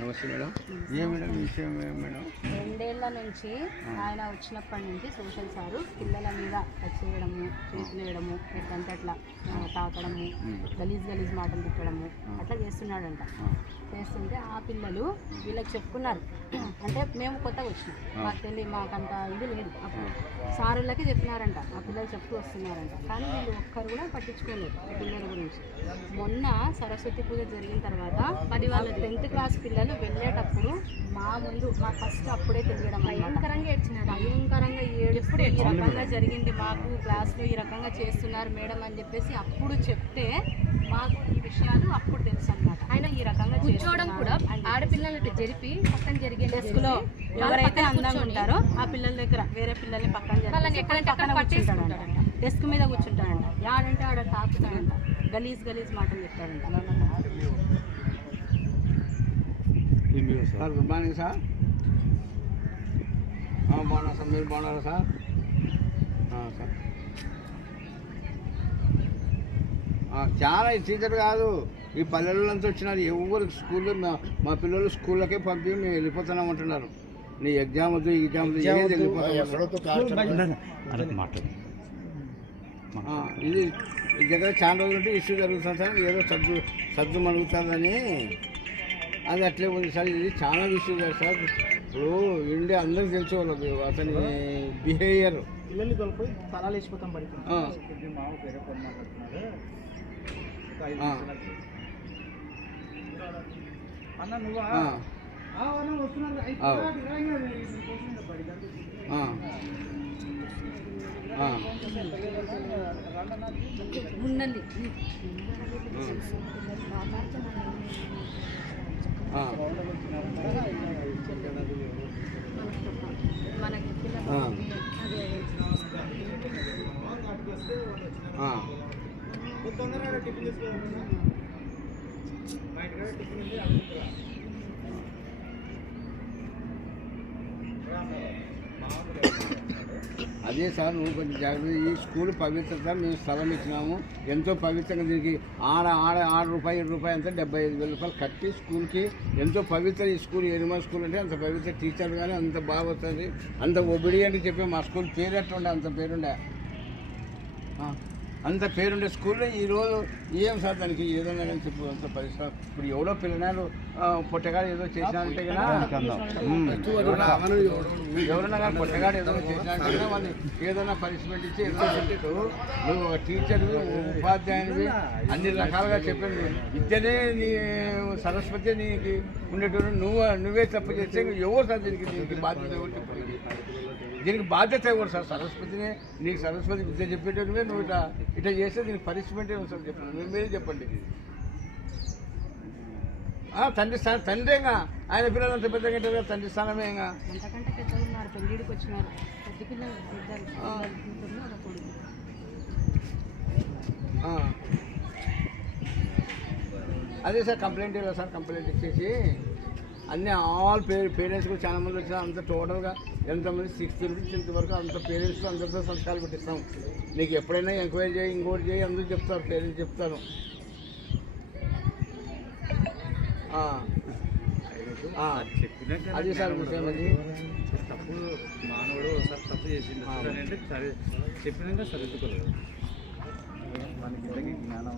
నమస్తే మేడం. ఏ మేడం విషయం మేడం? రెండేళ్ళ నుంచి ఆయన వచ్చినప్పటి నుంచి సోషల్ సారు పిల్లల మీద టచ్ చేయడము చేతులు వేయడము ఎట్లంటే అట్లా తాకడము గలీజ్ గలీజ్ మాటలు తిట్టడము అట్లా చేస్తున్నాడంట. చేస్తుంటే ఆ పిల్లలు వీళ్ళకి చెప్పుకున్నారు. అంటే మేము కొత్తగా వచ్చినాం. మాకు తెలియ మాకంత ఇది లేదు. అప్పుడు సారులకి చెప్పినారంట. ఆ పిల్లలు చెప్తూ వస్తున్నారంట. కానీ వీళ్ళు ఒక్కరు కూడా పట్టించుకోలేదు ఆ పిల్లల గురించి. మొన్న సరస్వతి పూజ జరిగిన తర్వాత పది వాళ్ళ టెన్త్ క్లాస్ పిల్లలు వెళ్ళేటప్పుడు మా ముందు మా ఫస్ట్ అప్పుడే తెలియడం భయంకరంగా ఏడ్చినాడు భయంకరంగా ఏడుప్పుడు ఈ రకంగా జరిగింది మాకు క్లాస్లో ఈ రకంగా చేస్తున్నారు మేడం అని చెప్పేసి అప్పుడు చెప్తే మాకు ఈ విషయాలు అప్పుడు తెలుసు రకంగా కూర్చోవడం కూడా ఆడపిల్లలకి జరిపి పక్కన జరిగే డెస్క్లో ఎవరైతే అందంగా ఉంటారో ఆ పిల్లల దగ్గర వేరే పిల్లల్ని పక్కన వాళ్ళని ఎక్కడంటే అక్కడ కూర్చుంటాడంట. డెస్క్ మీద కూర్చుంటాడంట. యాడంటే ఆడ తాకుతాడంట. గలీజ్ గలీజ్ మాటలు చెప్తాడంట. Sir good morning sir. ఆ, బాగున్నా సార్? మీరు బాగున్నారా సార్? ఆ, సార్. ఆ, చాలా టీచర్ కాదు. ఈ పల్లెళ్ళంతా వచ్చినారు. ఎవరు స్కూల్లో మా మా పిల్లలు స్కూళ్ళకే పంపి మేము వెళ్ళిపోతున్నాం అంటున్నారు. నీ ఎగ్జామ్ వద్దు ఈ ఎగ్జామ్ వద్దు ఏది వెళ్ళిపోతాం ఇది ఈ దగ్గర చాలా రోజులు ఉంటే ఇష్యూ జరుగుతుంది సార్. ఏదో సర్దు సర్దు మరుగుతుందని అది అట్లే ఉంది సార్. ఇది చాలా ఇష్యూ కదా సార్ ఇప్పుడు ఇండియా అందరికి తెలుసు వాళ్ళకి అతని బిహేవియర్. పిల్లల్ని తోలిపోయి తలాలు వేసిపోతాం ఆ, మనకి పిల్లలు ఆ. ఆ. కొంచెం తొందరగా టిఫిన్ చేసుకోవాలి మా ఇంటికాడ టిఫిన్ ఉంది అది తీసుకురా. రా, మామూలు అదే సార్ నువ్వు కొంచెం జాగ్రత్త ఈ స్కూల్ పవిత్రత మేము స్థలం ఇచ్చినాము. ఎంతో పవిత్రంగా దీనికి ఆడ ఆడ ఆరు రూపాయలు ఏడు రూపాయలు అంతా డెబ్బై ఐదు వేల రూపాయలు కట్టి స్కూల్కి ఎంతో పవిత్ర ఈ స్కూల్ ఎనిమల్ స్కూల్ అంటే అంత పవిత్ర టీచర్ కానీ అంత బాగా వస్తుంది. అంత ఒబిడియంట్ చెప్పి మా స్కూల్ పేరు ఎట్లుండే? అంత పేరుండే? అంత పేరుండే స్కూల్లో ఈరోజు ఏం సార్ దానికి ఏదైనా కానీ చెప్పు అంత పరిశ్రమ ఇప్పుడు ఎవడో పిల్లనాడు పొట్టగాడు ఏదో చేసినారంటే కదా. ఎవరన్నా ఎవరైనా కానీ పొట్టగాడు ఏదో చేసినారంటే కదా వాళ్ళని ఏదైనా పనిష్మెంట్ ఇచ్చి ఏదో చెప్పు నువ్వు ఒక టీచర్ ఉపాధ్యాయునివి అన్ని రకాలుగా చెప్పింది విద్యనే నీ సరస్వతి నీకు ఉండేటువంటి నువ్వు నువ్వే తప్పు చేస్తే ఎవరు సార్ దీనికి దీనికి బాధ్యత ఎవరు చెప్పండి దీనికి బాధ్యత ఎవరు సార్? సరస్వతిని నీకు సరస్వతి విద్య చెప్పేటట్టువే నువ్వు ఇట్లా ఇట్లా చేస్తే దీనికి పనిష్మెంట్ ఏమో సార్ చెప్పండి. మీరు మీరే చెప్పండి. తండ్రి స్థానం తండ్రేగా ఆయన పిల్లలు అంత పెద్దగా ఉంటారు కదా, తండ్రి స్థానమే. అదే సార్ కంప్లైంట్ ఇవ్వాలి సార్ కంప్లైంట్ ఇచ్చేసి. అన్ని ఆల్ పేరెంట్స్ కూడా చాలా మంది వచ్చిన అంత టోటల్గా ఎంతమంది సిక్స్త్ నుంచి టెన్త్ వరకు అంత పేరెంట్స్ అందరితో సంస్కారాలు పెట్టిస్తాం. నీకు ఎప్పుడైనా ఎంక్వైరీ చేయి ఇంకోటి చేయి అందరూ చెప్తారు పేరెంట్స్ చెప్తారు. ఆ. అది సార్ విషయం అది తప్పు మానవుడు ఒకసారి తప్పు చేసింది అంటే సరే చెప్పినాక సరిదిద్దుకోలేదు మనకి జ్ఞానం